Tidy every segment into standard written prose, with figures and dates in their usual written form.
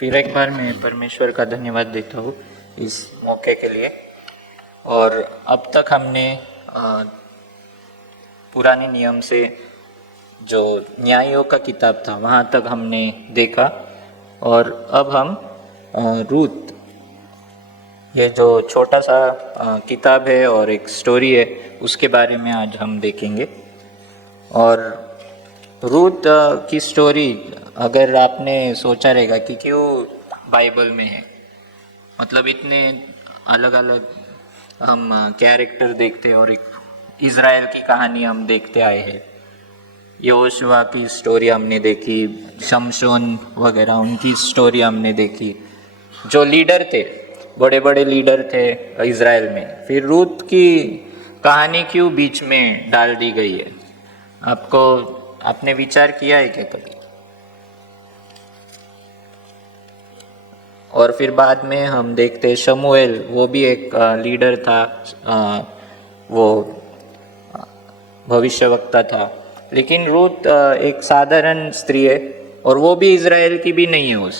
फिर एक बार मैं परमेश्वर का धन्यवाद देता हूँ इस मौके के लिए। और अब तक हमने पुराने नियम से जो न्यायों का किताब था वहाँ तक हमने देखा, और अब हम रूत, ये जो छोटा सा किताब है और एक स्टोरी है, उसके बारे में आज हम देखेंगे। और रूत की स्टोरी, अगर आपने सोचा रहेगा कि क्यों बाइबल में है, मतलब इतने अलग अलग हम कैरेक्टर देखते हैं और एक इज़राइल की कहानी हम देखते आए हैं। यहोशुआ की स्टोरी हमने देखी, शमशोन वगैरह उनकी स्टोरी हमने देखी, जो लीडर थे, बड़े बड़े लीडर थे इज़राइल में। फिर रूत की कहानी क्यों बीच में डाल दी गई है? आपने विचार किया है क्या कभी? और फिर बाद में हम देखते हैं शमूएल, वो भी एक लीडर था, वो भविष्यवक्ता था। लेकिन रूत एक साधारण स्त्री है, और वो भी इज़राइल की भी नहीं है। वो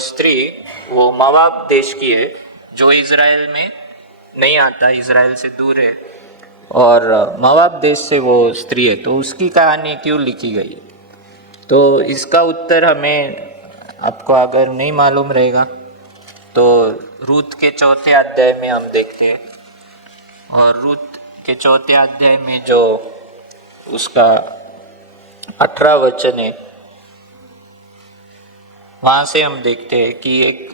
स्त्री वो मोआब देश की है, जो इज़राइल में नहीं आता, इज़राइल से दूर है, और मोआब देश से वो स्त्री है। तो उसकी कहानी क्यों लिखी गई है? तो इसका उत्तर हमें, आपको अगर नहीं मालूम रहेगा तो रूत के 4 अध्याय में हम देखते हैं। और रूत के 4 अध्याय में जो उसका 18 वचन है, वहाँ से हम देखते हैं कि एक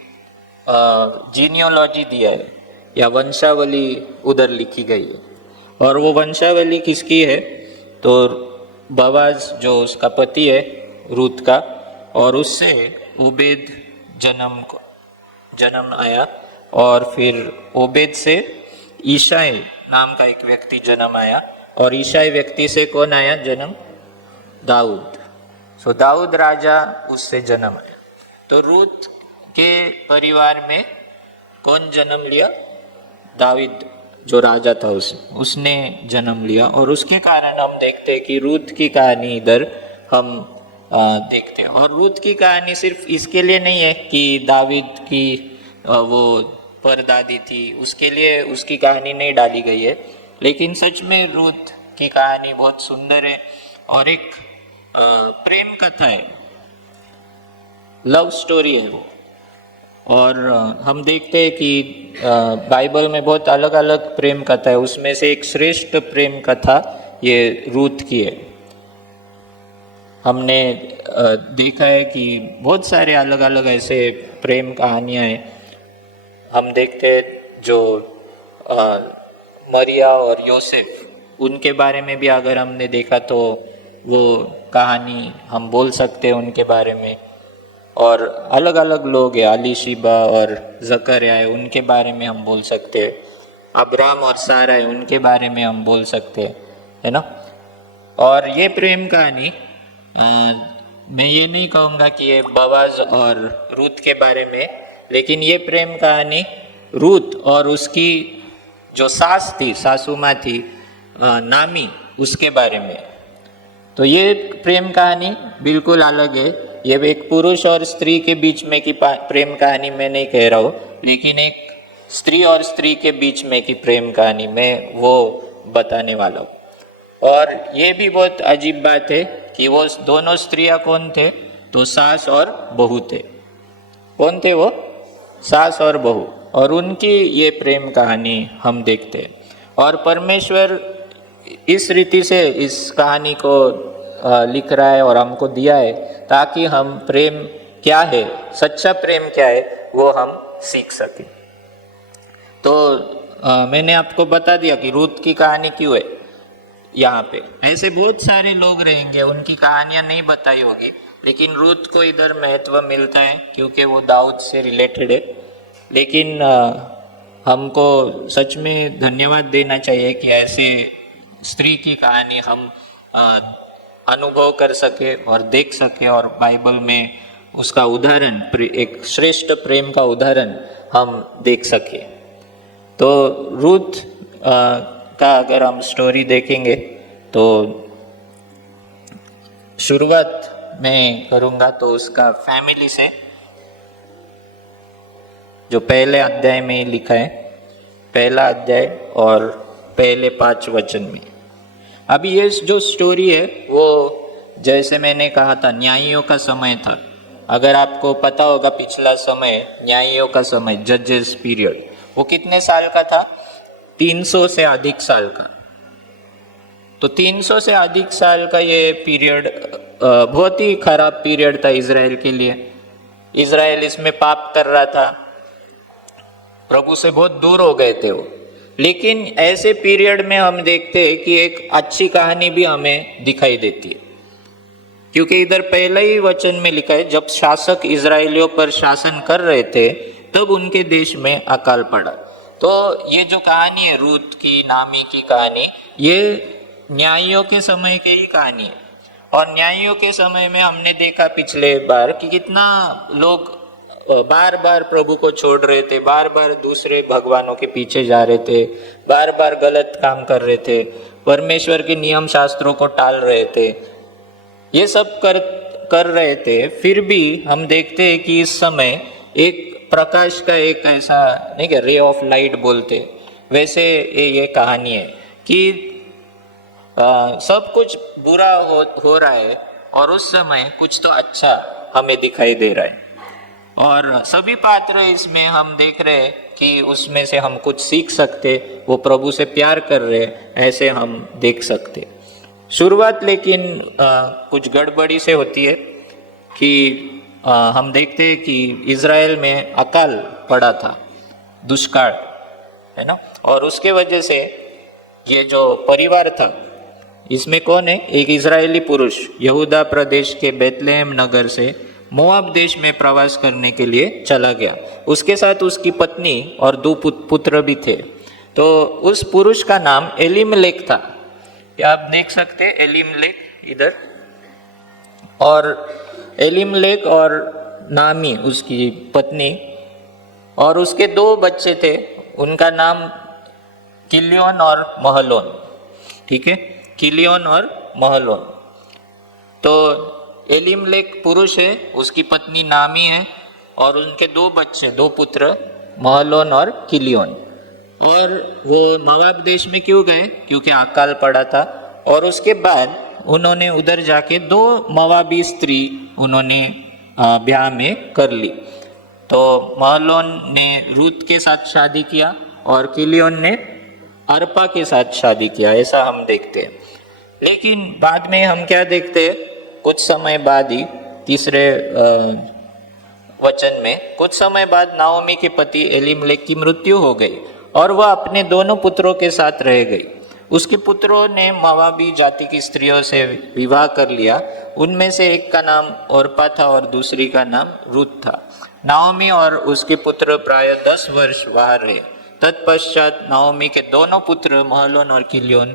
जीनियोलॉजी दिया है, या वंशावली उधर लिखी गई है। और वो वंशावली किसकी है? तो बोआज जो उसका पति है रूत का, और उससे ओबेद जन्म आया, और फिर ओबेद से ईशाई नाम का एक व्यक्ति जन्म आया, और ईशाई व्यक्ति से कौन आया जन्म? दाऊद। सो दाऊद राजा उससे जन्म आया। तो रूत के परिवार में कौन जन्म लिया? दाऊद जो राजा था उसने जन्म लिया। और उसके कारण हम देखते हैं कि रूत की कहानी इधर हम देखते हैं। और रूत की कहानी सिर्फ इसके लिए नहीं है कि दाऊद की वो परदादी थी, उसके लिए उसकी कहानी नहीं डाली गई है। लेकिन सच में रूत की कहानी बहुत सुंदर है, और एक प्रेम कथा है, लव स्टोरी है वो। और हम देखते हैं कि बाइबल में बहुत अलग अलग प्रेम कथा है, उसमें से एक श्रेष्ठ प्रेम कथा ये रूत की है। हमने देखा है कि बहुत सारे अलग अलग ऐसे प्रेम कहानियाँ हैं। हम देखते हैं जो मरिया और योसेफ, उनके बारे में भी अगर हमने देखा तो वो कहानी हम बोल सकते हैं उनके बारे में। और अलग अलग लोग हैं, अलीशिबा और जकरिया है, उनके बारे में हम बोल सकते हैं। अब्राम और सारा है, उनके बारे में हम बोल सकते हैं, है ना। और ये प्रेम कहानी, मैं ये नहीं कहूँगा कि ये बोआज और रूत के बारे में, लेकिन ये प्रेम कहानी रूत और उसकी जो सास थी, सासू माँ थी नामी, उसके बारे में। तो ये प्रेम कहानी बिल्कुल अलग है। ये एक पुरुष और स्त्री के बीच में की प्रेम कहानी मैं नहीं कह रहा हूँ, लेकिन एक स्त्री और स्त्री के बीच में की प्रेम कहानी मैं वो बताने वाला हूँ। और ये भी बहुत अजीब बात है कि वो दोनों स्त्रियाँ कौन थे? तो सास और बहू थे। कौन थे वो? सास और बहू। और उनकी ये प्रेम कहानी हम देखते हैं। और परमेश्वर इस रीति से इस कहानी को लिख रहा है और हमको दिया है, ताकि हम प्रेम क्या है, सच्चा प्रेम क्या है, वो हम सीख सकें। तो मैंने आपको बता दिया कि रूत की कहानी क्यों है यहाँ पे। ऐसे बहुत सारे लोग रहेंगे, उनकी कहानियाँ नहीं बताई होगी, लेकिन रूत को इधर महत्व मिलता है क्योंकि वो दाऊद से रिलेटेड है। लेकिन हमको सच में धन्यवाद देना चाहिए कि ऐसे स्त्री की कहानी हम अनुभव कर सके और देख सके, और बाइबल में उसका उदाहरण, एक श्रेष्ठ प्रेम का उदाहरण हम देख सके। तो रूत का अगर हम स्टोरी देखेंगे तो शुरुआत मैं करूँगा तो उसका फैमिली से, जो पहले अध्याय में लिखा है, पहला अध्याय और पहले 5 वचन में। अभी ये जो स्टोरी है वो जैसे मैंने कहा था न्यायियों का समय था। अगर आपको पता होगा पिछला समय न्यायियों का समय, जजेस पीरियड, वो कितने साल का था? 300 से अधिक साल का। तो 300 से अधिक साल का ये पीरियड बहुत ही खराब पीरियड था इज़राइल के लिए। इज़राइल इसमें पाप कर रहा था, प्रभु से बहुत दूर हो गए थे वो। लेकिन ऐसे पीरियड में हम देखते हैं कि एक अच्छी कहानी भी हमें दिखाई देती है, क्योंकि इधर पहले ही वचन में लिखा है जब शासक इज़राइलियों पर शासन कर रहे थे तब उनके देश में अकाल पड़ा। तो ये जो कहानी है रूत की, नामी की कहानी, ये न्यायियों के समय की ही कहानी है। और न्यायियों के समय में हमने देखा पिछले बार कि कितना लोग बार बार प्रभु को छोड़ रहे थे, बार बार दूसरे भगवानों के पीछे जा रहे थे, बार बार गलत काम कर रहे थे, परमेश्वर के नियम शास्त्रों को टाल रहे थे। ये सब कर रहे थे। फिर भी हम देखते हैं कि इस समय एक प्रकाश का एक ऐसा, नहीं क्या, रे ऑफ लाइट बोलते, वैसे ये कहानी है कि सब कुछ बुरा हो रहा है और उस समय कुछ तो अच्छा हमें दिखाई दे रहा है। और सभी पात्र इसमें हम देख रहे हैं कि उसमें से हम कुछ सीख सकते, वो प्रभु से प्यार कर रहे, ऐसे हम देख सकते। शुरुआत लेकिन कुछ गड़बड़ी से होती है कि हम देखते हैं कि इज़राइल में अकाल पड़ा था, दुष्काल, है ना। और उसके वजह से ये जो परिवार था, इसमें कौन है? एक इज़राइली पुरुष यहूदा प्रदेश के बेतलेहम नगर से मोआब देश में प्रवास करने के लिए चला गया। उसके साथ उसकी पत्नी और 2 पुत्र भी थे। तो उस पुरुष का नाम एलीमलेक था। क्या आप देख सकते हैं एलीमलेक इधर? और एलीमलेक और नामी उसकी पत्नी और उसके 2 बच्चे थे, उनका नाम किलियोन और महलोन। ठीक है, किलियोन और महलोन। तो एलीमलेक पुरुष है, उसकी पत्नी नामी है और उनके 2 बच्चे, 2 पुत्र, महलोन और किलियोन। और वो मोआब देश में क्यों गए? क्योंकि अकाल पड़ा था। और उसके बाद उन्होंने उधर जाके 2 मोआबी स्त्री उन्होंने ब्याह में कर ली। तो महलोन ने रूत के साथ शादी किया और किलियोन ने अर्पा के साथ शादी किया, ऐसा हम देखते हैं। लेकिन बाद में हम क्या देखते हैं? कुछ समय बाद ही, तीसरे वचन में, कुछ समय बाद नाओमी के पति एलीमलेक की मृत्यु हो गई और वह अपने दोनों पुत्रों के साथ रह गई। उसके पुत्रों ने मोआबी जाति की स्त्रियों से विवाह कर लिया। उनमें से एक का नाम ओर्पा था और दूसरी का नाम रूत था। नाओमी और उसके पुत्र प्राय 10 वर्ष वहाँ रहे। तत्पश्चात नाओमी के दोनों पुत्र महलोन और किलियोन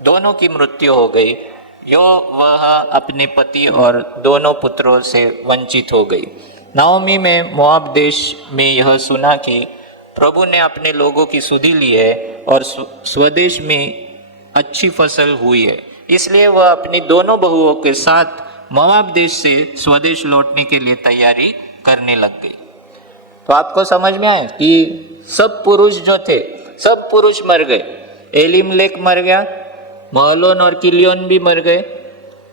दोनों की मृत्यु हो गई। वह अपने पति और दोनों पुत्रों से वंचित हो गई। नाओमी में मोआब देश में यह सुना कि प्रभु ने अपने लोगों की सुधि ली है और स्वदेश में अच्छी फसल हुई है, इसलिए वह अपनी दोनों बहुओं के साथ मोआब देश से स्वदेश लौटने के लिए तैयारी करने लग गई। तो आपको समझ में आया कि सब पुरुष जो थे, सब पुरुष मर गए। एलीमलेक मर गया, महलोन और किलियोन भी मर गए।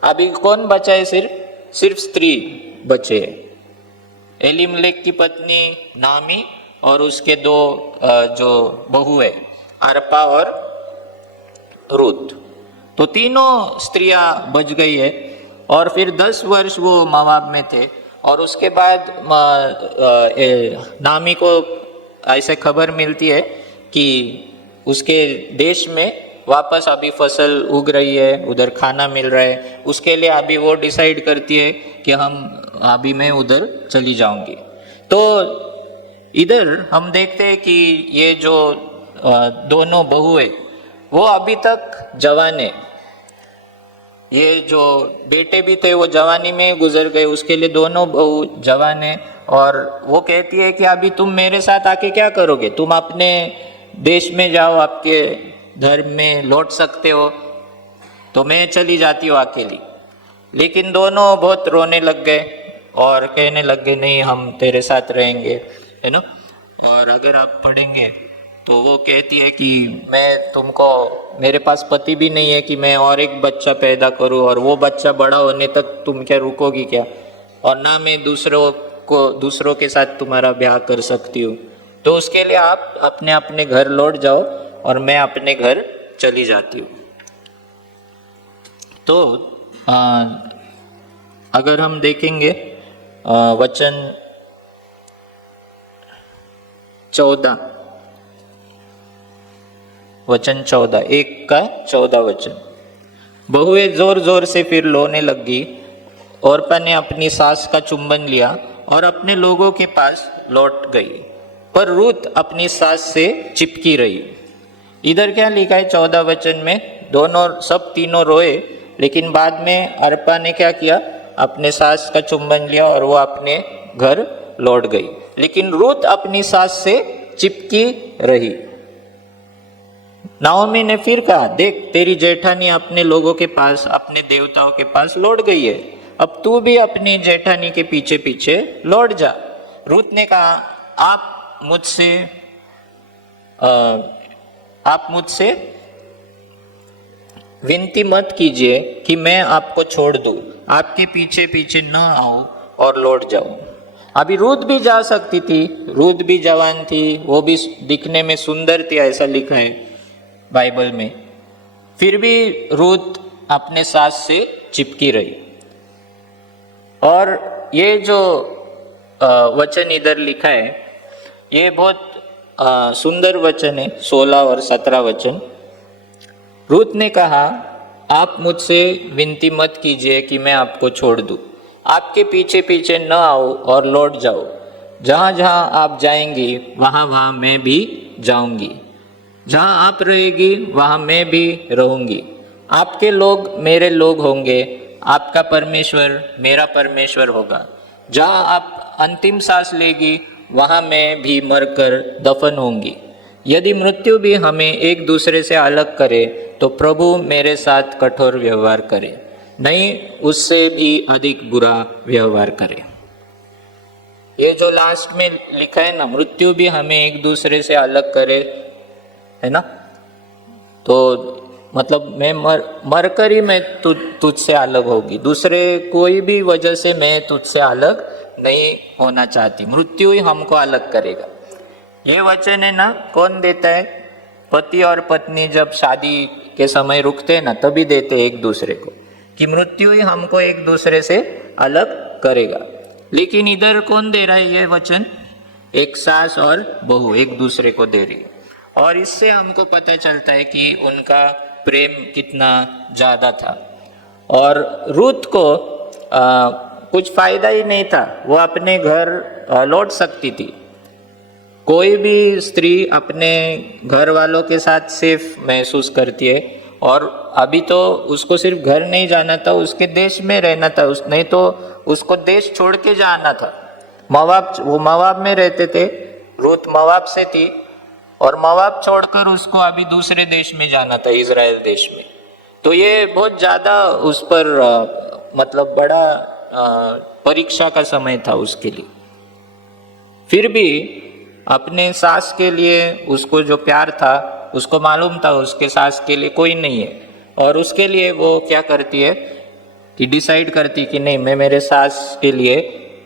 अभी कौन बचा है? सिर्फ स्त्री बचे। एलीमलेक की पत्नी नामी और उसके 2 जो बहू है, अर्पा और रूत। तो तीनों स्त्रियां बच गई है। और फिर 10 वर्ष वो मोआब में थे। और उसके बाद नामी को ऐसे खबर मिलती है कि उसके देश में वापस अभी फसल उग रही है, उधर खाना मिल रहा है। उसके लिए अभी वो डिसाइड करती है कि अभी मैं उधर चली जाऊंगी। तो इधर हम देखते हैं कि ये जो दोनों बहू है वो अभी तक जवान है। ये जो बेटे भी थे वो जवानी में गुजर गए, उसके लिए दोनों बहू जवान है। और वो कहती है कि अभी तुम मेरे साथ आके क्या करोगे? तुम अपने देश में जाओ, आपके धर्म में लौट सकते हो, तो मैं चली जाती हूँ अकेली। लेकिन दोनों बहुत रोने लग गए और कहने लग गए नहीं हम तेरे साथ रहेंगे, है ना। और अगर आप पढ़ेंगे तो वो कहती है कि मैं तुमको, मेरे पास पति भी नहीं है कि मैं और एक बच्चा पैदा करूं, और वो बच्चा बड़ा होने तक तुम क्या रुकोगी क्या, और ना मैं दूसरों के साथ तुम्हारा ब्याह कर सकती हूँ। तो उसके लिए आप अपने अपने घर लौट जाओ और मैं अपने घर चली जाती हूँ। तो अगर हम देखेंगे वचन 14, वचन 14, 1 का 14 वचन। बहुएं जोर जोर से फिर रोने लगी। ओरपा ने अपनी सास का चुंबन लिया और अपने लोगों के पास लौट गई, पर रूत अपनी सास से चिपकी रही। इधर क्या लिखा है 14 वचन में, दोनों सब तीनों रोए, लेकिन बाद में अर्पा ने क्या किया, अपने सास का चुंबन लिया और वो अपने घर लौट गई, लेकिन रूत अपनी सास से चिपकी रही। नाओमी ने फिर कहा, देख तेरी जेठानी अपने लोगों के पास, अपने देवताओं के पास लौट गई है, अब तू भी अपनी जेठानी के पीछे पीछे लौट जा। रूत ने कहा, आप मुझसे विनती मत कीजिए कि मैं आपको छोड़ दूं, आपके पीछे पीछे न आऊं और लौट जाऊं। अभी रूत भी जा सकती थी, रूत भी जवान थी, वो भी दिखने में सुंदर थी, ऐसा लिखा है बाइबल में, फिर भी रूत अपने सास से चिपकी रही। और ये जो वचन इधर लिखा है ये बहुत सुंदर वचन है, 16 और 17 वचन। रूत ने कहा, आप मुझसे विनती मत कीजिए कि मैं आपको छोड़ दूं, आपके पीछे पीछे न आऊं और लौट जाओ। जहाँ जहाँ आप जाएंगी वहाँ वहाँ मैं भी जाऊंगी, जहाँ आप रहेगी वहाँ मैं भी रहूंगी। आपके लोग मेरे लोग होंगे, आपका परमेश्वर मेरा परमेश्वर होगा। जहाँ आप अंतिम सांस लेगी वहाँ मैं भी मरकर दफन होंगी। यदि मृत्यु भी हमें एक दूसरे से अलग करे तो प्रभु मेरे साथ कठोर व्यवहार करे, नहीं उससे भी अधिक बुरा व्यवहार करे। ये जो लास्ट में लिखा है ना, मृत्यु भी हमें एक दूसरे से अलग करे, है ना, तो मतलब मैं मर कर ही मैं तुझसे अलग होगी, दूसरे कोई भी वजह से मैं तुझसे अलग नहीं होना चाहती, मृत्यु ही हमको अलग करेगा। ये वचन है ना, कौन देता है, पति और पत्नी जब शादी के समय रुकते हैं ना तभी देते एक दूसरे को, कि मृत्यु ही हमको एक दूसरे से अलग करेगा। लेकिन इधर कौन दे रहा है ये वचन, एक सास और बहू एक दूसरे को दे रही है। और इससे हमको पता चलता है कि उनका प्रेम कितना ज़्यादा था। और रूत को कुछ फायदा ही नहीं था, वो अपने घर लौट सकती थी। कोई भी स्त्री अपने घर वालों के साथ सेफ महसूस करती है, और अभी तो उसको सिर्फ घर नहीं जाना था, उसके देश में रहना था, नहीं तो उसको देश छोड़ के जाना था। वो मवाब में रहते थे, रूत मवाब से थी, और मवाब छोड़कर उसको अभी दूसरे देश में जाना था, इजराइल देश में। तो ये बहुत ज़्यादा उस पर मतलब बड़ा परीक्षा का समय था उसके लिए। फिर भी अपने सास के लिए उसको जो प्यार था, उसको मालूम था उसके सास के लिए कोई नहीं है, और उसके लिए वो क्या करती है कि डिसाइड करती कि नहीं, मैं मेरे सास के लिए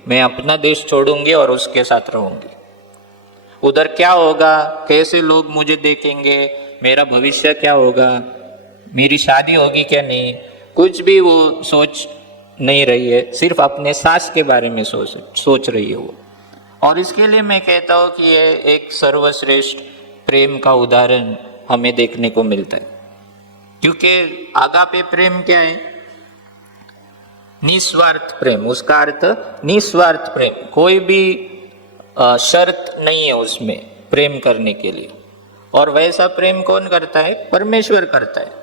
मैं अपना देश छोड़ूंगी और उसके साथ रहूंगी। उधर क्या होगा, कैसे लोग मुझे देखेंगे, मेरा भविष्य क्या होगा, मेरी शादी होगी क्या नहीं, कुछ भी वो सोच नहीं रही है, सिर्फ अपने सास के बारे में सोच रही है वो। और इसके लिए मैं कहता हूँ कि ये एक सर्वश्रेष्ठ प्रेम का उदाहरण हमें देखने को मिलता है। क्योंकि आगापे प्रेम क्या है, निस्वार्थ प्रेम, उसका अर्थ निस्वार्थ प्रेम, कोई भी शर्त नहीं है उसमें प्रेम करने के लिए। और वैसा प्रेम कौन करता है, परमेश्वर करता है।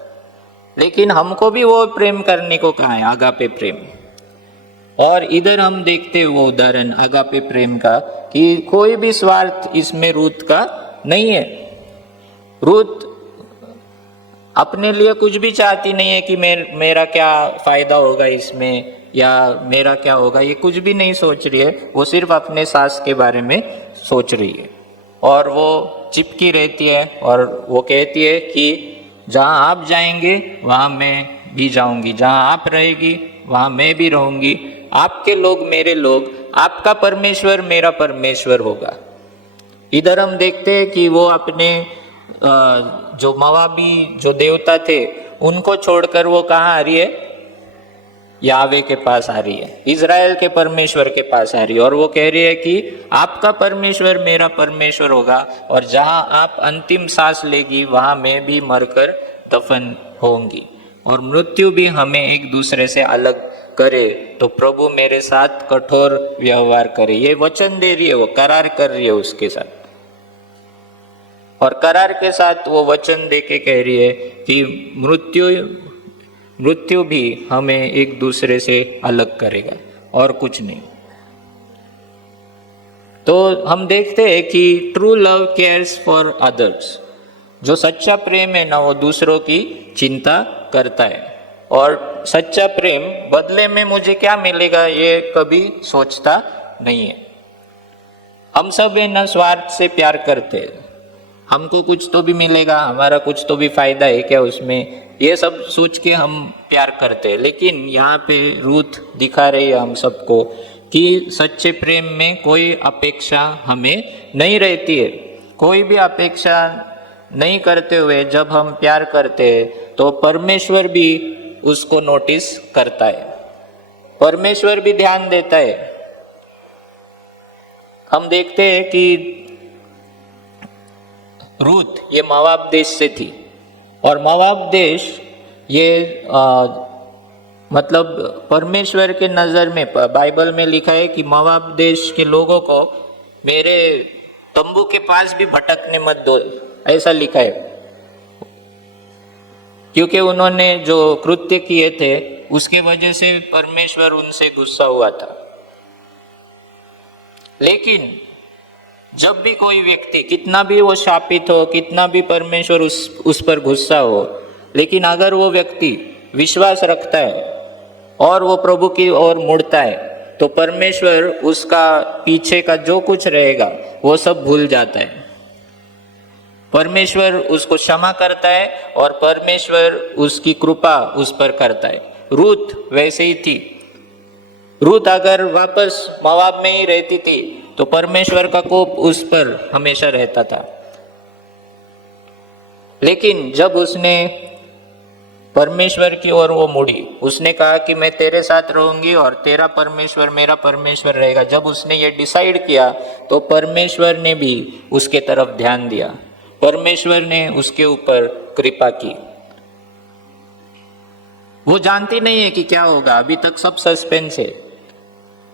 लेकिन हमको भी वो प्रेम करने को कहा है, आगापे प्रेम। और इधर हम देखते हैं वो उदाहरण आगापे प्रेम का, कि कोई भी स्वार्थ इसमें रूत का नहीं है। रूत अपने लिए कुछ भी चाहती नहीं है कि मेरा क्या फायदा होगा इसमें या मेरा क्या होगा, ये कुछ भी नहीं सोच रही है। वो सिर्फ अपने सास के बारे में सोच रही है और वो चिपकी रहती है और वो कहती है कि जहाँ आप जाएंगे वहाँ मैं भी जाऊंगी, जहाँ आप रहेगी वहाँ मैं भी रहूंगी, आपके लोग मेरे लोग, आपका परमेश्वर मेरा परमेश्वर होगा। इधर हम देखते हैं कि वो अपने जो मवाबी जो देवता थे उनको छोड़कर वो कहाँ आ रही है, यावे के पास आ रही है, इज़राइल के परमेश्वर के पास आ रही है और वो कह रही है कि आपका परमेश्वर मेरा परमेश्वर होगा और जहाँ आप अंतिम सांस लेगी वहाँ मैं भी मरकर दफन होंगी और मृत्यु भी हमें एक दूसरे से अलग करे तो प्रभु मेरे साथ कठोर व्यवहार करे। ये वचन दे रही है, वो करार कर रही है उसके साथ और करार के साथ वो वचन दे के कह रही है कि मृत्यु भी हमें एक दूसरे से अलग करेगा और कुछ नहीं। तो हम देखते हैं कि true love cares for others, जो सच्चा प्रेम है ना वो दूसरों की चिंता करता है और सच्चा प्रेम बदले में मुझे क्या मिलेगा ये कभी सोचता नहीं है। हम सब है ना स्वार्थ से प्यार करते हैं, हमको कुछ तो भी मिलेगा, हमारा कुछ तो भी फायदा है क्या उसमें, ये सब सोच के हम प्यार करते हैं। लेकिन यहाँ पे रूथ दिखा रही है हम सबको कि सच्चे प्रेम में कोई अपेक्षा हमें नहीं रहती है। कोई भी अपेक्षा नहीं करते हुए जब हम प्यार करते हैं तो परमेश्वर भी उसको नोटिस करता है, परमेश्वर भी ध्यान देता है। हम देखते हैं कि रूथ ये मोआब देश से थी और मोआब देश ये मतलब परमेश्वर के नज़र में बाइबल में लिखा है कि मोआब देश के लोगों को मेरे तंबू के पास भी भटकने मत दो, ऐसा लिखा है, क्योंकि उन्होंने जो कृत्य किए थे उसके वजह से परमेश्वर उनसे गुस्सा हुआ था। लेकिन जब भी कोई व्यक्ति कितना भी वो शापित हो, कितना भी परमेश्वर उस पर गुस्सा हो, लेकिन अगर वो व्यक्ति विश्वास रखता है और वो प्रभु की ओर मुड़ता है तो परमेश्वर उसका पीछे का जो कुछ रहेगा वो सब भूल जाता है। परमेश्वर उसको क्षमा करता है और परमेश्वर उसकी कृपा उस पर करता है। रूथ वैसे ही थी। रूथ अगर वापस मोआब में ही रहती थी तो परमेश्वर का कोप उस पर हमेशा रहता था। लेकिन जब उसने परमेश्वर की ओर वो मुड़ी, उसने कहा कि मैं तेरे साथ रहूंगी और तेरा परमेश्वर मेरा परमेश्वर रहेगा। जब उसने ये डिसाइड किया तो परमेश्वर ने भी उसके तरफ ध्यान दिया, परमेश्वर ने उसके ऊपर कृपा की। वो जानती नहीं है कि क्या होगा, अभी तक सब सस्पेंस है,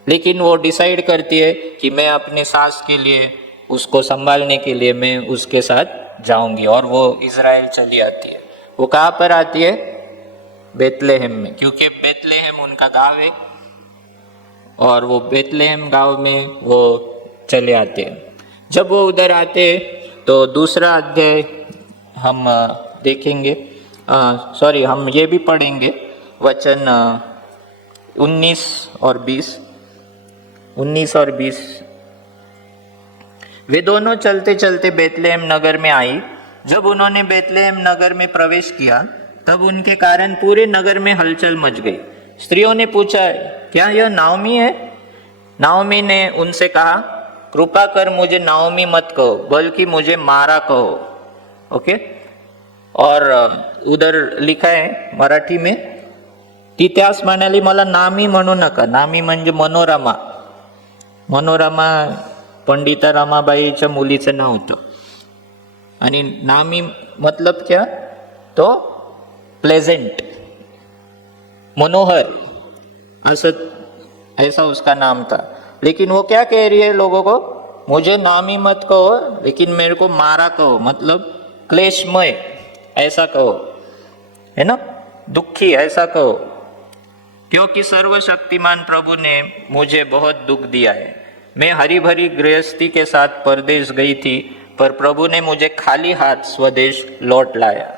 लेकिन वो डिसाइड करती है कि मैं अपने सास के लिए, उसको संभालने के लिए मैं उसके साथ जाऊंगी और वो इज़राइल चली आती है। वो कहाँ पर आती है? बेतलेहम में, क्योंकि बेतलेहम उनका गांव है और वो बेतलेहम गांव में वो चले आते हैं। जब वो उधर आते तो दूसरा अध्याय हम देखेंगे, हम ये भी पढ़ेंगे वचन 19 और 20। वे दोनों चलते चलते बेतलेहम नगर में आई। जब उन्होंने बेतलेहम नगर में प्रवेश किया तब उनके कारण पूरे नगर में हलचल मच गई। स्त्रियों ने पूछा, क्या यह नाओमी है? नाओमी ने उनसे कहा, कृपा कर मुझे नाओमी मत कहो, बल्कि मुझे मारा कहो। ओके। और उधर लिखा है मराठी में, ती त्यास म्हणाली मला नामी म्हणू नका. नामी म्हणजे मनोरमा. मनोरमा पंडिता रमाबाईच्या मुलीचं नाव होतं. आणि नामी मतलब क्या? तो प्लेजेंट, मनोहर, ऐसा उसका नाम था। लेकिन वो क्या कह रही है लोगों को? मुझे नामी मत कहो, लेकिन मेरे को मारा कहो, मतलब क्लेशमय ऐसा कहो, है ना, दुखी ऐसा कहो, क्योंकि सर्वशक्तिमान प्रभु ने मुझे बहुत दुख दिया है। मैं हरी भरी गृहस्थी के साथ परदेश गई थी, पर प्रभु ने मुझे खाली हाथ स्वदेश लौट लाया।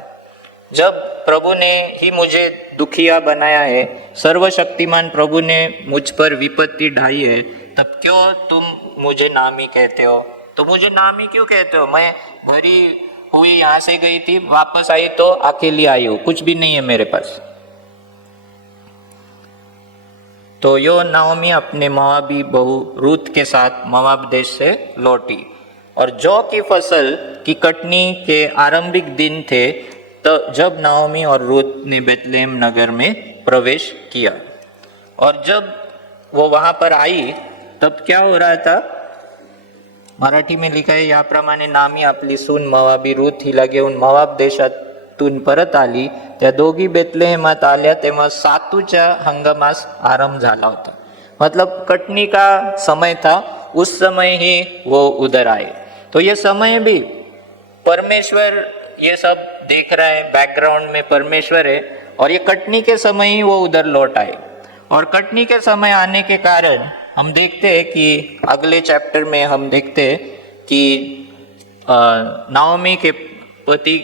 जब प्रभु ने ही मुझे दुखिया बनाया है, सर्वशक्तिमान प्रभु ने मुझ पर विपत्ति ढाई है, तब क्यों तुम मुझे नामी कहते हो? तो मुझे नामी क्यों कहते हो? मैं भरी हुई यहाँ से गई थी, वापस आई तो अकेली आई हूँ, कुछ भी नहीं है मेरे पास। तो यो नाओमी अपने मोआबी बहू रूत के साथ मोआब देश से लौटी, और जौ की फसल की कटनी के आरंभिक दिन थे तो जब नाओमी और रूत ने बेतलेहम नगर में प्रवेश किया। और जब वो वहां पर आई तब क्या हो रहा था? मराठी में लिखा है याप्रमाणे नामी आपली सून मोआबी रूत हिला घेऊन मोआब देशातून परत आली, त्या दोघी बेतलेहमात आल्या तेव्हा सातूच्या हंगामास आरंभ झाला होता। मतलब कटनी का समय था, उस समय ही वो उधर आए। तो ये समय भी परमेश्वर ये सब देख रहा है, बैकग्राउंड में परमेश्वर है, और ये कटनी के समय ही वो उधर लौट आए। और कटनी के समय आने के कारण हम देखते हैं कि अगले चैप्टर में हम देखते हैं कि नाओमी के पति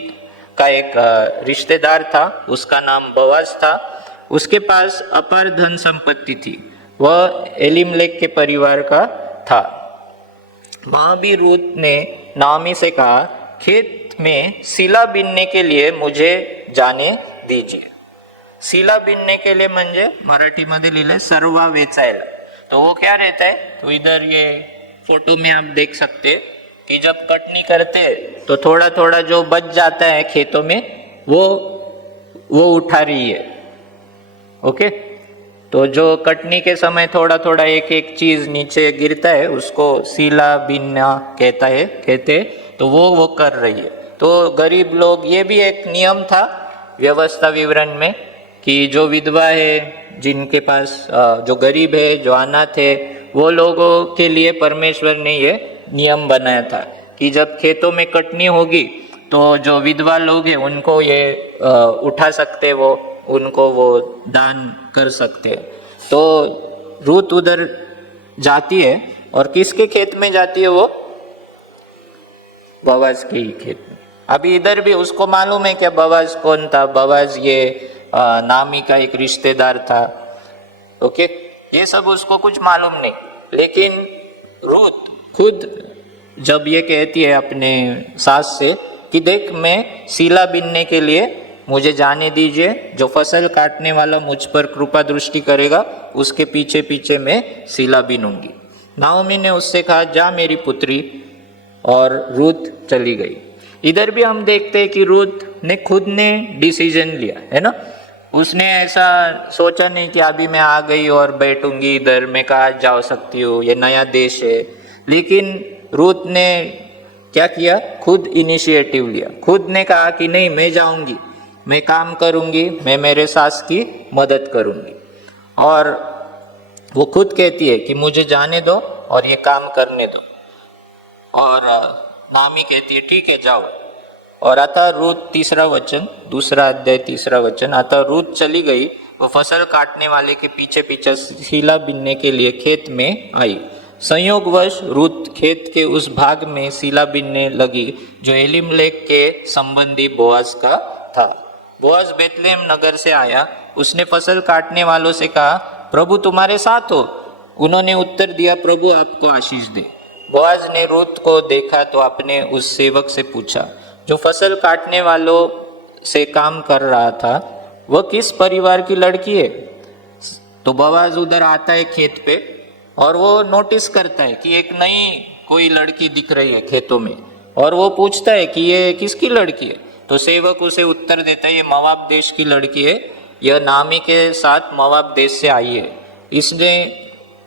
का एक रिश्तेदार था, उसका नाम बोआज था। उसके पास अपार धन संपत्ति थी, वह एलीमलेक के परिवार का था। मोआबी रूत ने नाओमी से कहा, खेत में सीला बीनने के लिए मुझे जाने दीजिए। सीला बीनने के लिए म्हणजे मराठी मध्ये लिहिले सर्वा वेचायला। तो वो क्या रहता है? तो इधर ये फोटो में आप देख सकते कि जब कटनी करते हैं तो थोड़ा थोड़ा जो बच जाता है खेतों में वो उठा रही है। ओके, तो जो कटनी के समय थोड़ा थोड़ा एक एक चीज नीचे गिरता है उसको सीला बीनना कहते, तो वो कर रही है। तो गरीब लोग, ये भी एक नियम था व्यवस्था विवरण में कि जो विधवा है, जिनके पास जो गरीब है, जो अनाथ है, वो लोगों के लिए परमेश्वर ने ये नियम बनाया था कि जब खेतों में कटनी होगी तो जो विधवा लोग हैं उनको ये उठा सकते, वो उनको वो दान कर सकते। तो रूत उधर जाती है, और किसके खेत में जाती है? वो बोआज के ही खेत में। अभी इधर भी उसको मालूम है क्या बोआज कौन था? बोआज ये नामी का एक रिश्तेदार था। ओके, ये सब उसको कुछ मालूम नहीं, लेकिन रूत खुद जब ये कहती है अपने सास से कि देख, मैं सीला बीनने के लिए मुझे जाने दीजिए, जो फसल काटने वाला मुझ पर कृपा दृष्टि करेगा उसके पीछे पीछे मैं सीला बीनूंगी। नाओमी ने उससे कहा, जा मेरी पुत्री, और रूत चली गई। इधर भी हम देखते हैं कि रूत ने खुद ने डिसीजन लिया है ना। उसने ऐसा सोचा नहीं कि अभी मैं आ गई और बैठूंगी इधर, मैं कहाँ जा सकती हूँ, ये नया देश है। लेकिन रूत ने क्या किया? खुद इनिशिएटिव लिया, खुद ने कहा कि नहीं, मैं जाऊंगी, मैं काम करूंगी, मैं मेरे सास की मदद करूंगी। और वो खुद कहती है कि मुझे जाने दो और ये काम करने दो। और नामी कहती है ठीक है, जाओ। और आता रूत तीसरा वचन, दूसरा अध्याय तीसरा वचन, आता रूत चली गई, वो फसल काटने वाले के पीछे पीछे सीला बीनने के लिए खेत में आई। संयोगवश रूत खेत के उस भाग में सीला बीनने लगी जो एलीमलेक के संबंधी बोआज का था। बोआज बेतलेहम नगर से आया, उसने फसल काटने वालों से कहा, प्रभु तुम्हारे साथ हो। उन्होंने उत्तर दिया, प्रभु आपको आशीष दे। बोआज ने रूत को देखा तो अपने उस सेवक से पूछा जो फसल काटने वालों से काम कर रहा था, वह किस परिवार की लड़की है? तो बोआज उधर आता है खेत पे, और वो नोटिस करता है कि एक नई कोई लड़की दिख रही है खेतों में, और वो पूछता है कि ये किसकी लड़की है? तो सेवक उसे उत्तर देता है, ये मोआब देश की लड़की है, यह नामी के साथ मोआब देश से आई है। इसने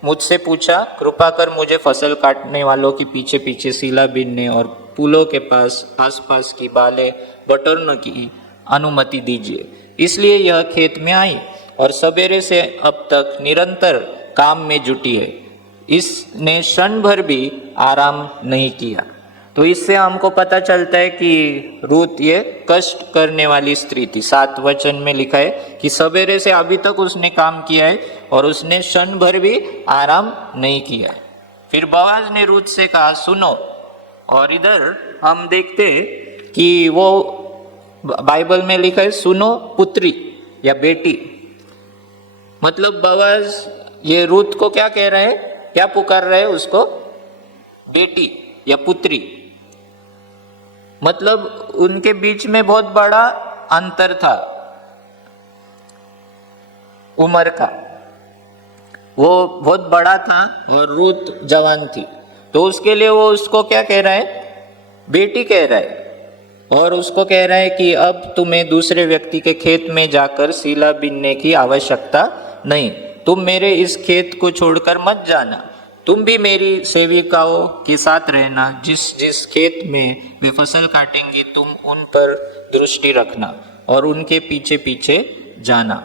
मुझसे पूछा, कृपा कर मुझे फसल काटने वालों के पीछे पीछे सीला बीनने और पुलों के पास आसपास की बालें बटोरने की अनुमति दीजिए। इसलिए यह खेत में आई और सवेरे से अब तक निरंतर काम में जुटी है। इसने क्षण भर भी आराम नहीं किया। तो इससे हमको पता चलता है कि रूत ये कष्ट करने वाली स्त्री थी। 7 वचन में लिखा है कि सवेरे से अभी तक उसने काम किया है और उसने क्षण भर भी आराम नहीं किया। फिर बोआज ने रूत से कहा, सुनो। और इधर हम देखते हैं कि वो बाइबल में लिखा है सुनो पुत्री या बेटी। मतलब बोअज ये रूत को क्या कह रहे हैं, क्या पुकार रहे हैं उसको, बेटी या पुत्री। मतलब उनके बीच में बहुत बड़ा अंतर था उम्र का, वो बहुत बड़ा था और रूत जवान थी, तो उसके लिए वो उसको क्या कह रहा है, बेटी कह रहा है। और उसको कह रहा है कि अब तुम्हें दूसरे व्यक्ति के खेत में जाकर सीला बीनने की आवश्यकता नहीं, तुम मेरे इस खेत को छोड़कर मत जाना, तुम भी मेरी सेविकाओं के साथ रहना, जिस जिस खेत में वे फसल काटेंगी तुम उन पर दृष्टि रखना और उनके पीछे पीछे जाना।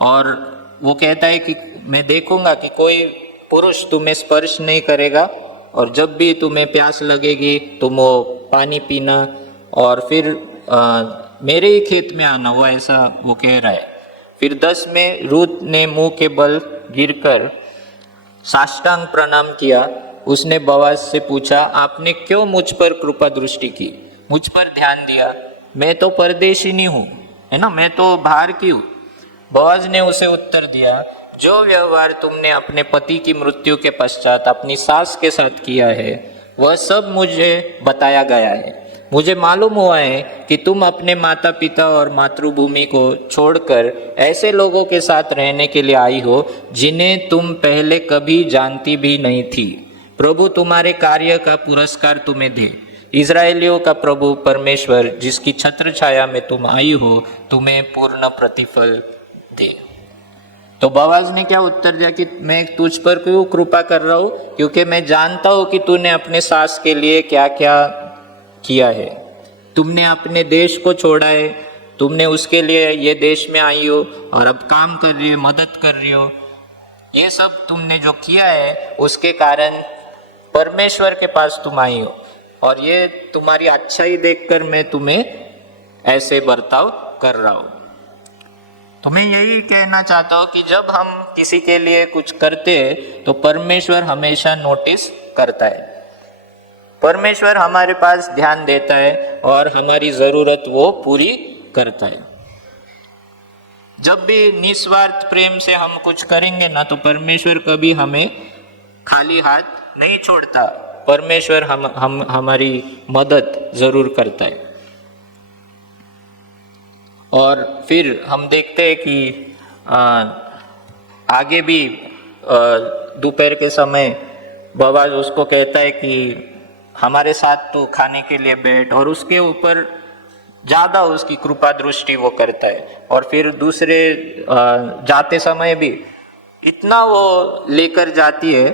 और वो कहता है कि मैं देखूंगा कि कोई पुरुष तुम्हें स्पर्श नहीं करेगा, और जब भी तुम्हें प्यास लगेगी तुम वो पानी पीना और फिर मेरे ही खेत में आना, वो ऐसा वो कह रहा है। फिर 10 में रूत ने मुंह के बल गिरकर साष्टांग प्रणाम किया। उसने बोअज से पूछा, आपने क्यों मुझ पर कृपा दृष्टि की, मुझ पर ध्यान दिया, मैं तो परदेशिनी हूँ, है ना, मैं तो बाहर की हूँ। बोअज ने उसे उत्तर दिया, जो व्यवहार तुमने अपने पति की मृत्यु के पश्चात अपनी सास के साथ किया है वह सब मुझे बताया गया है। मुझे मालूम हुआ है कि तुम अपने माता पिता और मातृभूमि को छोड़कर ऐसे लोगों के साथ रहने के लिए आई हो जिन्हें तुम पहले कभी जानती भी नहीं थी। प्रभु तुम्हारे कार्य का पुरस्कार तुम्हें दे। इज़राइलियों का प्रभु परमेश्वर जिसकी छत्र छाया में तुम आई हो तुम्हें पूर्ण प्रतिफल दे। तो बोअज ने क्या उत्तर दिया कि मैं तुझ पर क्यों कृपा कर रहा हूँ, क्योंकि मैं जानता हूँ कि तूने अपने सास के लिए क्या क्या किया है, तुमने अपने देश को छोड़ा है, तुमने उसके लिए ये देश में आई हो और अब काम कर रही हो, मदद कर रही हो, ये सब तुमने जो किया है उसके कारण परमेश्वर के पास तुम आई हो, और ये तुम्हारी अच्छाई देखकर मैं तुम्हें ऐसे बर्ताव कर रहा हूँ। तो मैं यही कहना चाहता हूँ कि जब हम किसी के लिए कुछ करते हैं तो परमेश्वर हमेशा नोटिस करता है, परमेश्वर हमारे पास ध्यान देता है और हमारी ज़रूरत वो पूरी करता है। जब भी निस्वार्थ प्रेम से हम कुछ करेंगे ना तो परमेश्वर कभी हमें खाली हाथ नहीं छोड़ता, परमेश्वर हमारी मदद ज़रूर करता है। और फिर हम देखते हैं कि आगे भी दोपहर के समय बोअज उसको कहता है कि हमारे साथ तो खाने के लिए बैठ, और उसके ऊपर ज़्यादा उसकी कृपा दृष्टि वो करता है। और फिर दूसरे जाते समय भी इतना वो लेकर जाती है,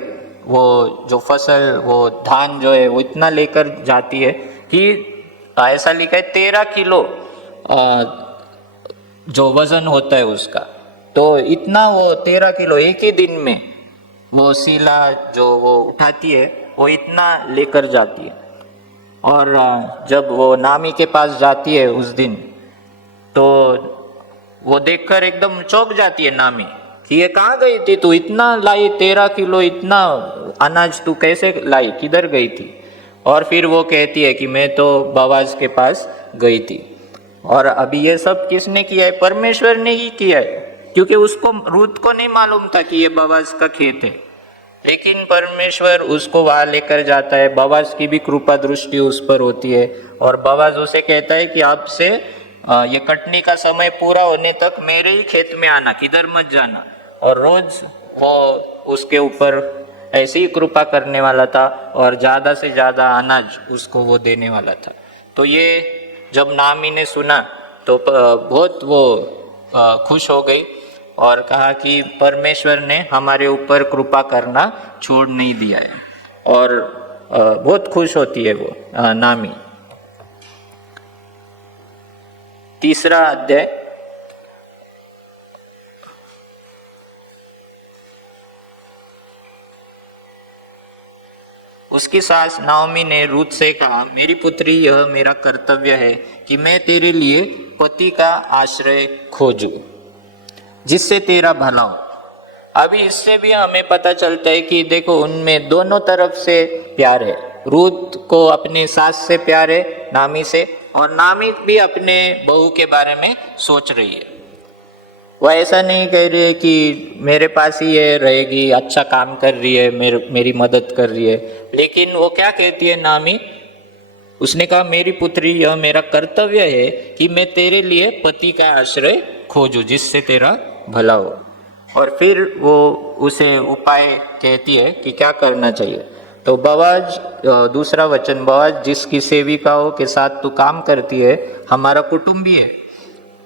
वो जो फसल वो धान जो है वो इतना लेकर जाती है कि ऐसा लिखा है 13 किलो जो वजन होता है उसका, तो इतना वो 13 किलो एक ही दिन में वो सीला जो वो उठाती है वो इतना लेकर जाती है। और जब वो नामी के पास जाती है उस दिन तो वो देखकर एकदम चौंक जाती है नामी कि ये कहाँ गई थी तू, इतना लाई 13 किलो इतना अनाज तू कैसे लाई, किधर गई थी। और फिर वो कहती है कि मैं तो बोअज के पास गई थी। और अभी ये सब किसने किया है, परमेश्वर ने ही किया है, क्योंकि उसको रूत को नहीं मालूम था कि ये बोअज का खेत है, लेकिन परमेश्वर उसको वहाँ लेकर जाता है। बोअज की भी कृपा दृष्टि उस पर होती है और बोअज उसे कहता है कि आपसे ये कटनी का समय पूरा होने तक मेरे ही खेत में आना, किधर मत जाना। और रोज वो उसके ऊपर ऐसी ही कृपा करने वाला था और ज़्यादा से ज़्यादा अनाज उसको वो देने वाला था। तो ये जब नामी ने सुना तो बहुत वो खुश हो गई और कहा कि परमेश्वर ने हमारे ऊपर कृपा करना छोड़ नहीं दिया है, और बहुत खुश होती है वो नामी। तीसरा अध्याय, उसकी सास नाओमी ने रूत से कहा, मेरी पुत्री, यह मेरा कर्तव्य है कि मैं तेरे लिए पति का आश्रय खोजूं जिससे तेरा भला हो। अभी इससे भी हमें पता चलता है कि देखो उनमें दोनों तरफ से प्यार है। रूत को अपनी सास से प्यार है नामी से, और नामी भी अपने बहू के बारे में सोच रही है। वो ऐसा नहीं कह रही है कि मेरे पास ही ये रहेगी, अच्छा काम कर रही है, मेरी मदद कर रही है, लेकिन वो क्या कहती है नामी, उसने कहा मेरी पुत्री यह मेरा कर्तव्य है कि मैं तेरे लिए पति का आश्रय खोजूं जिससे तेरा भला हो। और फिर वो उसे उपाय कहती है कि क्या करना चाहिए। तो बवाज, दूसरा वचन, बवाज जिसकी सेविकाओं के साथ तू काम करती है हमारा कुटुंबी है,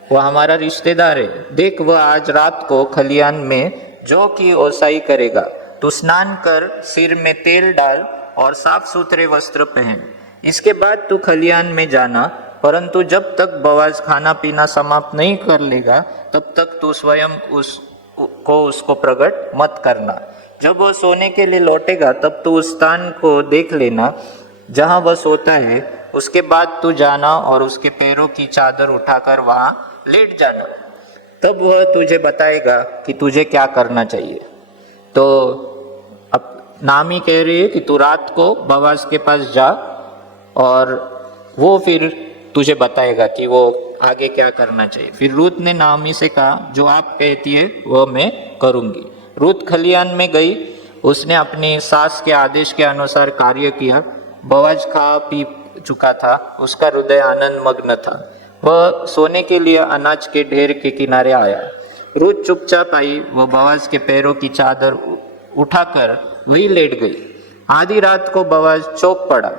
वह हमारा रिश्तेदार है। देख वह आज रात को खलियान में जौ की ओसाई करेगा। तू स्नान कर, सिर में तेल डाल और साफ सुथरे वस्त्र पहन। इसके बाद तू खलियान में जाना, परंतु जब तक बवाज खाना पीना समाप्त नहीं कर लेगा तब तक तू स्वयं उसको प्रकट मत करना। जब वह सोने के लिए लौटेगा तब तू उस स्थान को देख लेना जहां वह सोता है। उसके बाद तू जाना और उसके पैरों की चादर उठाकर वहां लेट जाना। तब वह तुझे बताएगा कि तुझे क्या करना चाहिए। तो अब नामी कह रही है कि तू रात को बवाज के पास जा और वो फिर तुझे बताएगा कि वो आगे क्या करना चाहिए। फिर रूत ने नामी से कहा जो आप कहती है वह मैं करूंगी। रूत खलियान में गई, उसने अपनी सास के आदेश के अनुसार कार्य किया। बवाज खा पी चुका था, उसका हृदय आनंद मग्न था। वह सोने के लिए अनाज के ढेर के किनारे आया। रूत चुपचाप आई, वह बवाज के पैरों की चादर उठाकर वही लेट गई। आधी रात को बवाज चौंक पड़ा।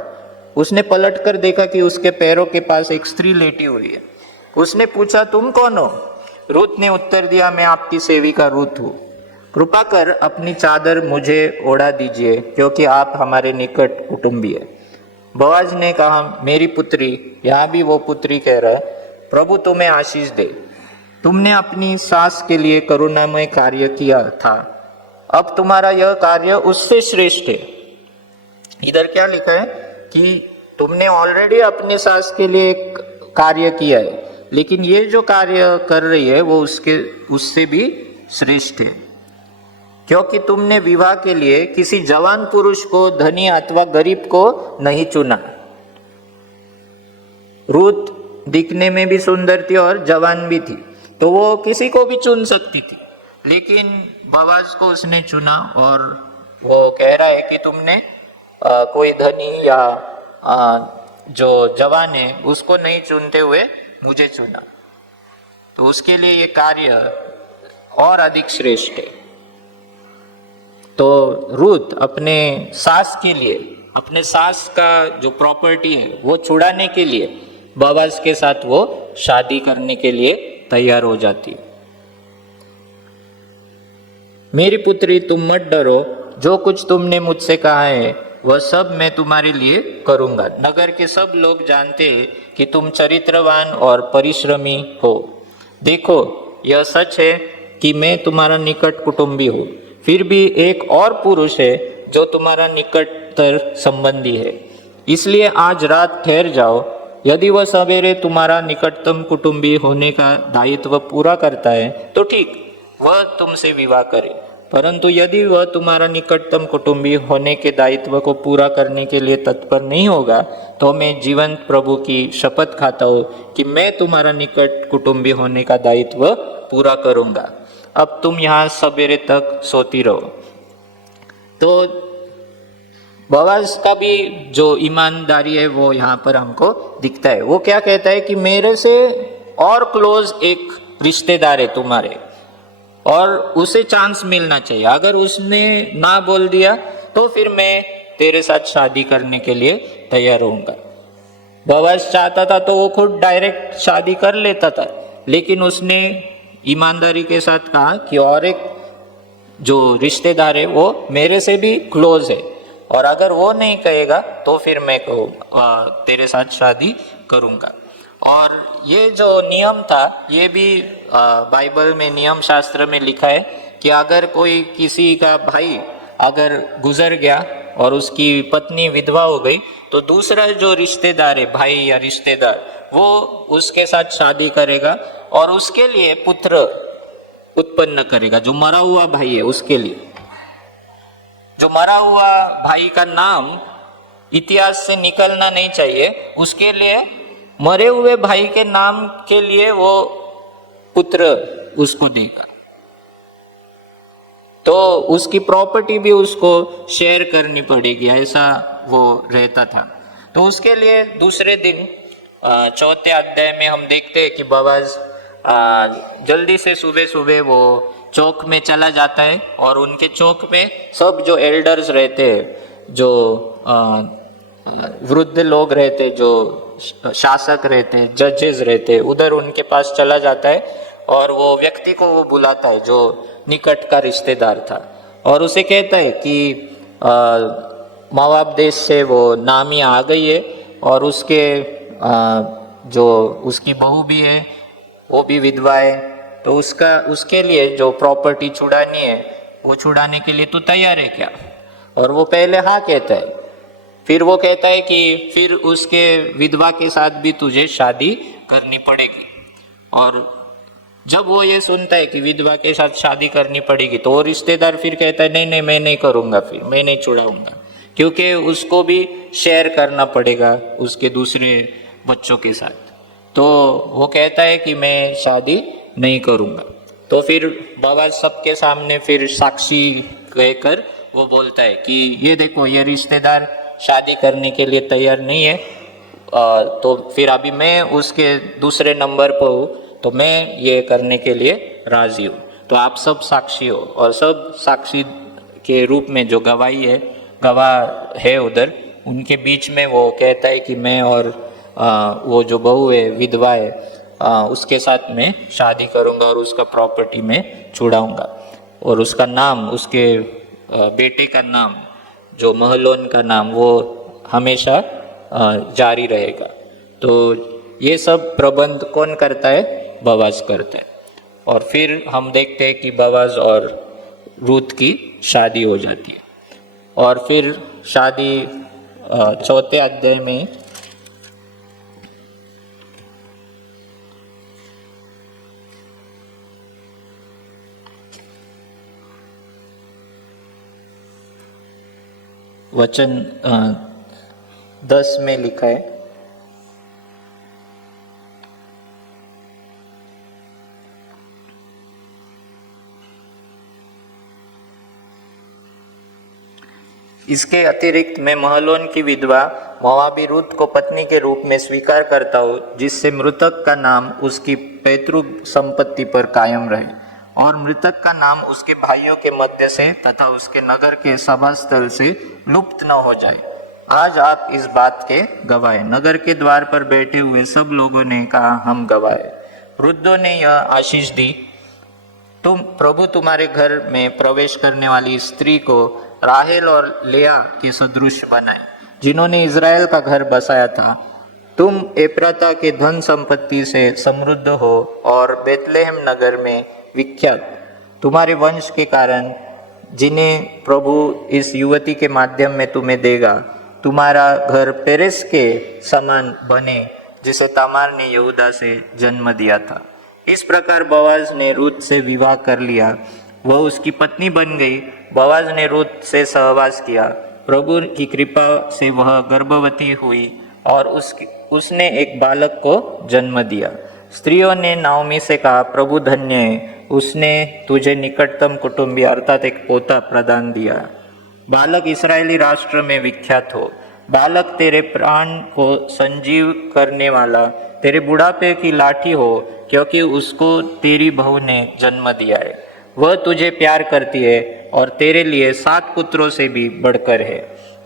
उसने पलटकर देखा कि उसके पैरों के पास एक स्त्री लेटी हुई है। उसने पूछा तुम कौन हो? रूत ने उत्तर दिया मैं आपकी सेविका रूत हूँ। कृपा कर अपनी चादर मुझे ओढ़ा दीजिए क्योंकि आप हमारे निकट कुटुंबी है। बवाज ने कहा मेरी पुत्री, यहाँ भी वो पुत्री कह रहा है, प्रभु तुम्हें आशीष दे। तुमने अपनी सास के लिए करुणामय कार्य किया था, अब तुम्हारा यह कार्य उससे श्रेष्ठ है। इधर क्या लिखा है कि तुमने ऑलरेडी अपने सास के लिए एक कार्य किया है, लेकिन ये जो कार्य कर रही है वो उससे भी श्रेष्ठ है, क्योंकि तुमने विवाह के लिए किसी जवान पुरुष को, धनी अथवा गरीब को नहीं चुना। रूत दिखने में भी सुंदर थी और जवान भी थी, तो वो किसी को भी चुन सकती थी, लेकिन बवाज को उसने चुना। और वो कह रहा है कि तुमने कोई धनी या जो जवान है उसको नहीं चुनते हुए मुझे चुना, तो उसके लिए ये कार्य और अधिक श्रेष्ठ है। तो रूत अपने सास के लिए, अपने सास का जो प्रॉपर्टी है वो छुड़ाने के लिए बवाज के साथ वो शादी करने के लिए तैयार हो जाती है। मेरी पुत्री तुम मत डरो, जो कुछ तुमने मुझसे कहा है वह सब मैं तुम्हारे लिए करूंगा। नगर के सब लोग जानते हैं कि तुम चरित्रवान और परिश्रमी हो। देखो यह सच है कि मैं तुम्हारा निकट कुटुंबी हूँ, फिर भी एक और पुरुष है जो तुम्हारा निकटतर संबंधी है, इसलिए आज रात ठहर जाओ। यदि वह सवेरे तुम्हारा निकटतम कुटुंबी होने का दायित्व पूरा करता है तो ठीक, वह तुमसे विवाह करे, परंतु यदि वह तुम्हारा निकटतम कुटुंबी होने के दायित्व को पूरा करने के लिए तत्पर नहीं होगा तो मैं जीवंत प्रभु की शपथ खाता हूँ कि मैं तुम्हारा निकट कुटुंबी होने का दायित्व पूरा करूँगा। अब तुम यहाँ सवेरे तक सोती रहो। तो बवाज का भी जो ईमानदारी है वो यहाँ पर हमको दिखता है। वो क्या कहता है कि मेरे से और क्लोज एक रिश्तेदार है तुम्हारे, और उसे चांस मिलना चाहिए। अगर उसने ना बोल दिया तो फिर मैं तेरे साथ शादी करने के लिए तैयार होऊंगा। बवाज चाहता था तो वो खुद डायरेक्ट शादी कर लेता था, लेकिन उसने ईमानदारी के साथ कहा कि और एक जो रिश्तेदार है वो मेरे से भी क्लोज है, और अगर वो नहीं कहेगा तो फिर मैं तेरे साथ शादी करूँगा। और ये जो नियम था ये भी बाइबल में, नियम शास्त्र में लिखा है कि अगर कोई किसी का भाई अगर गुजर गया और उसकी पत्नी विधवा हो गई तो दूसरा जो रिश्तेदार है, भाई या रिश्तेदार, वो उसके साथ शादी करेगा और उसके लिए पुत्र उत्पन्न करेगा। जो मरा हुआ भाई है उसके लिए, जो मरा हुआ भाई का नाम इतिहास से निकलना नहीं चाहिए, उसके लिए मरे हुए भाई के नाम के लिए वो पुत्र उसको देगा, तो उसकी प्रॉपर्टी भी उसको शेयर करनी पड़ेगी, ऐसा वो रहता था। तो उसके लिए दूसरे दिन चौथे अध्याय में हम देखते हैं कि बवाज जल्दी से सुबह सुबह वो चौक में चला जाता है, और उनके चौक में सब जो एल्डर्स रहते हैं, जो वृद्ध लोग रहते, जो शासक रहते, जजेस रहते, उधर उनके पास चला जाता है, और वो व्यक्ति को वो बुलाता है जो निकट का रिश्तेदार था, और उसे कहता है कि मोआब देश से वो नामी आ गई है, और उसके जो उसकी बहू भी है वो भी विधवा है, तो उसके लिए जो प्रॉपर्टी छुड़ानी है वो छुड़ाने के लिए तू तैयार है क्या? और वो पहले हाँ कहता है, फिर वो कहता है कि फिर उसके विधवा के साथ भी तुझे शादी करनी पड़ेगी। और जब वो ये सुनता है कि विधवा के साथ शादी करनी पड़ेगी, तो वो रिश्तेदार फिर कहता है नहीं नहीं मैं नहीं करूँगा, फिर मैं नहीं छुड़ाऊंगा, क्योंकि उसको भी शेयर करना पड़ेगा उसके दूसरे बच्चों के साथ। तो वो कहता है कि मैं शादी नहीं करूँगा। तो फिर बाबा सबके सामने फिर साक्षी कहकर वो बोलता है कि ये देखो ये रिश्तेदार शादी करने के लिए तैयार नहीं है, तो फिर अभी मैं उसके दूसरे नंबर पर हूँ, तो मैं ये करने के लिए राजी हूँ, तो आप सब साक्षी हो। और सब साक्षी के रूप में जो गवाह है उधर, उनके बीच में वो कहता है कि मैं और वो जो बहू है विधवा है उसके साथ मैं शादी करूँगा और उसका प्रॉपर्टी में छुड़ाऊँगा, और उसका नाम, उसके बेटे का नाम, जो महलोन का नाम, वो हमेशा जारी रहेगा। तो ये सब प्रबंध कौन करता है? बवाज करता है। और फिर हम देखते हैं कि बवाज और रूत की शादी हो जाती है। और फिर शादी चौथे अध्याय में वचन 10 में लिखा है, इसके अतिरिक्त मैं महलोन की विधवा मोआबी रूत को पत्नी के रूप में स्वीकार करता हूँ, जिससे मृतक का नाम उसकी पैतृक संपत्ति पर कायम रहे और मृतक का नाम उसके भाइयों के मध्य से तथा उसके नगर के सभा स्थल से लुप्त न हो जाए। आज आप इस बात के गवाह हैं। नगर के द्वार पर बैठे हुए सब लोगों ने कहा, हम गवाह हैं। वृद्धों ने यह आशीष दी, तुम प्रभु तुम्हारे घर में प्रवेश करने वाली स्त्री को राहेल और लेया के सदृश बनाए, जिन्होंने इज़राइल का घर बसाया था। तुम एप्राता के धन संपत्ति से समृद्ध हो और बेतलेहम नगर में विख्यात तुम्हारे वंश के कारण, जिन्हें प्रभु इस युवती के माध्यम में तुम्हें देगा। तुम्हारा घर पेरेस के समान बने, जिसे तामार ने यहूदा से जन्म दिया था। इस प्रकार बवाज ने रूत से विवाह कर लिया, वह उसकी पत्नी बन गई। बवाज ने रूत से सहवास किया, प्रभु की कृपा से वह गर्भवती हुई और उसने एक बालक को जन्म दिया। स्त्रियों ने नाओमी से कहा, प्रभु धन्य है, उसने तुझे निकटतम कुटुंबी अर्थात एक पोता प्रदान दिया। बालक इस्राएली राष्ट्र में विख्यात हो। बालक तेरे प्राण को संजीव करने वाला, तेरे बुढ़ापे की लाठी हो, क्योंकि उसको तेरी बहू ने जन्म दिया है। वह तुझे प्यार करती है और तेरे लिए 7 पुत्रों से भी बढ़कर है।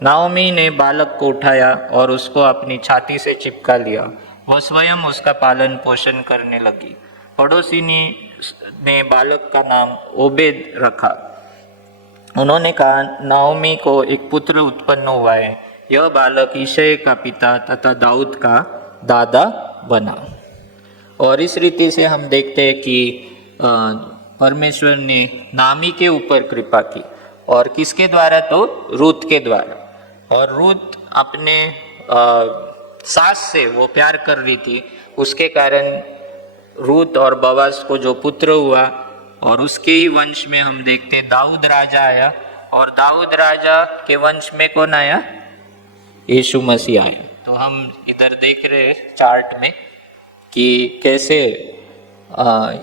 नाओमी ने बालक को उठाया और उसको अपनी छाती से चिपका लिया। वह स्वयं उसका पालन पोषण करने लगी। पड़ोसी ने बालक का नाम ओबेद रखा। उन्होंने कहा, नाओमी को एक पुत्र उत्पन्न हुआ है। यह बालक ईशय का पिता तथा दाऊद का दादा बना। और इस रीति से हम देखते हैं कि परमेश्वर ने नामी के ऊपर कृपा की, और किसके द्वारा? तो रूत के द्वारा। और रूत अपने सास से वो प्यार कर रही थी, उसके कारण रूत और बवास को जो पुत्र हुआ, और उसके ही वंश में हम देखते दाऊद राजा आया, और दाऊद राजा के वंश में कौन आया? यीशु मसीह आया। तो हम इधर देख रहे हैं चार्ट में कि कैसे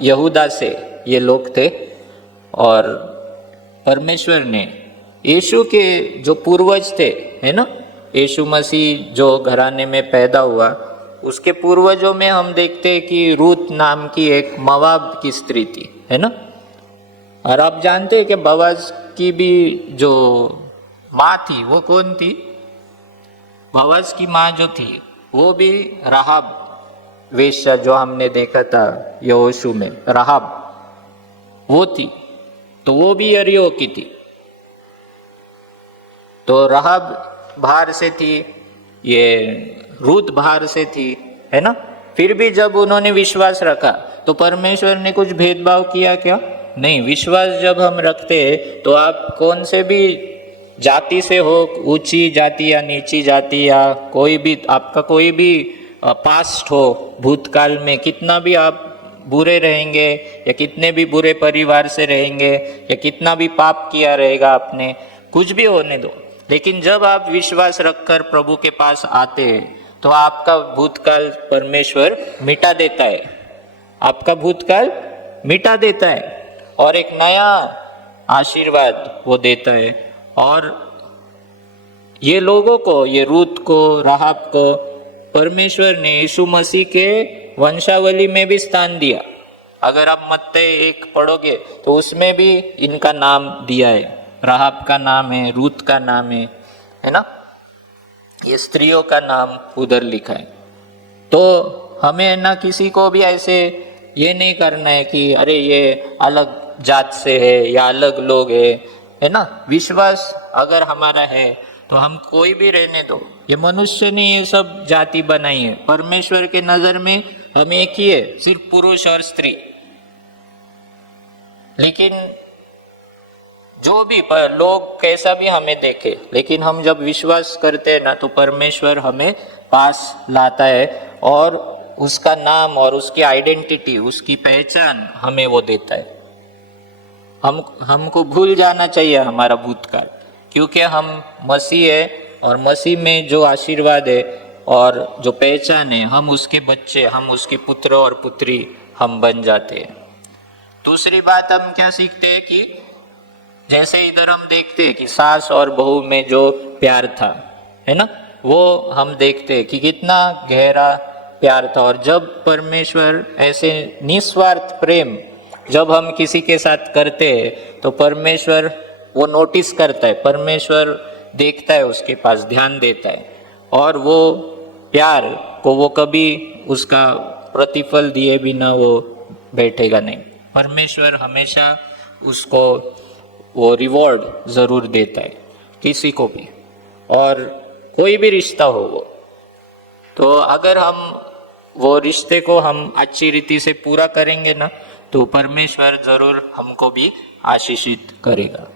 यहूदा से ये लोग थे और परमेश्वर ने यीशु के जो पूर्वज थे, है ना, यीशु मसीह जो घराने में पैदा हुआ उसके पूर्वजों में हम देखते हैं कि रूत नाम की एक मोआब की स्त्री थी, है ना। और आप जानते हैं कि बोअज की भी जो माँ थी वो कौन थी? बोअज की माँ जो थी वो भी राहाब वेश्या, जो हमने देखा था यहोशू में, राहाब वो थी, तो वो भी यरीहो की थी। तो राहाब बाहर से थी, ये रूत बाहर से थी, है ना। फिर भी जब उन्होंने विश्वास रखा तो परमेश्वर ने कुछ भेदभाव किया क्या? नहीं। विश्वास जब हम रखते हैं तो आप कौन से भी जाति से हो, ऊंची जाति या नीची जाति या कोई भी आपका कोई भी पास्ट हो, भूतकाल में कितना भी आप बुरे रहेंगे या कितने भी बुरे परिवार से रहेंगे या कितना भी पाप किया रहेगा आपने, कुछ भी होने दो, लेकिन जब आप विश्वास रखकर प्रभु के पास आते हैं तो आपका भूतकाल परमेश्वर मिटा देता है, आपका भूतकाल मिटा देता है और एक नया आशीर्वाद वो देता है। और ये लोगों को, ये रूत को, राहाब को परमेश्वर ने यीशु मसीह के वंशावली में भी स्थान दिया। अगर आप मत्ती 1 पढ़ोगे तो उसमें भी इनका नाम दिया है, राहाब का नाम है, रूत का नाम है ना, ये स्त्रियों का नाम उधर लिखा है। तो हमें ना किसी को भी ऐसे ये नहीं करना है कि अरे ये अलग जात से है या अलग लोग है ना। विश्वास अगर हमारा है तो हम कोई भी रहने दो, ये मनुष्य ने ये सब जाति बनाई है, परमेश्वर के नजर में हम एक ही है, सिर्फ पुरुष और स्त्री। लेकिन जो भी लोग कैसा भी हमें देखे, लेकिन हम जब विश्वास करते हैं ना तो परमेश्वर हमें पास लाता है और उसका नाम और उसकी आइडेंटिटी, उसकी पहचान हमें वो देता है। हमको भूल जाना चाहिए हमारा भूतकाल, क्योंकि हम मसीह है और मसीह में जो आशीर्वाद है और जो पहचान है, हम उसके बच्चे, हम उसके पुत्र और पुत्री हम बन जाते हैं। दूसरी बात हम क्या सीखते हैं कि जैसे इधर हम देखते हैं कि सास और बहू में जो प्यार था, है ना, वो हम देखते हैं कि कितना गहरा प्यार था। और जब परमेश्वर ऐसे निस्वार्थ प्रेम जब हम किसी के साथ करते हैं तो परमेश्वर वो नोटिस करता है, परमेश्वर देखता है, उसके पास ध्यान देता है और वो प्यार को वो कभी उसका प्रतिफल दिए बिना वो बैठेगा नहीं। परमेश्वर हमेशा उसको वो रिवॉर्ड ज़रूर देता है किसी को भी, और कोई भी रिश्ता हो वो। तो अगर हम वो रिश्ते को हम अच्छी रीति से पूरा करेंगे ना तो परमेश्वर ज़रूर हमको भी आशीषित करेगा।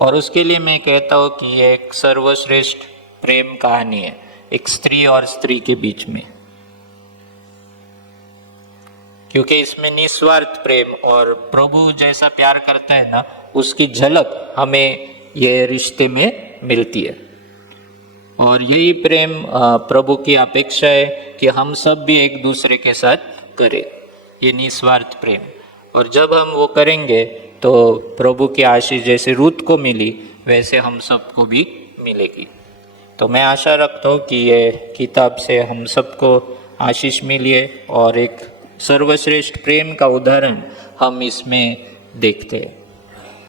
और उसके लिए मैं कहता हूँ कि ये एक सर्वश्रेष्ठ प्रेम कहानी है, एक स्त्री और स्त्री के बीच में, क्योंकि इसमें निस्वार्थ प्रेम और प्रभु जैसा प्यार करता है ना, उसकी झलक हमें ये रिश्ते में मिलती है। और यही प्रेम प्रभु की अपेक्षा है कि हम सब भी एक दूसरे के साथ करें, ये निस्वार्थ प्रेम। और जब हम वो करेंगे तो प्रभु की आशीष जैसे रूत को मिली वैसे हम सबको भी मिलेगी। तो मैं आशा रखता हूँ कि ये किताब से हम सबको आशीष मिली है और एक सर्वश्रेष्ठ प्रेम का उदाहरण हम इसमें देखते हैं।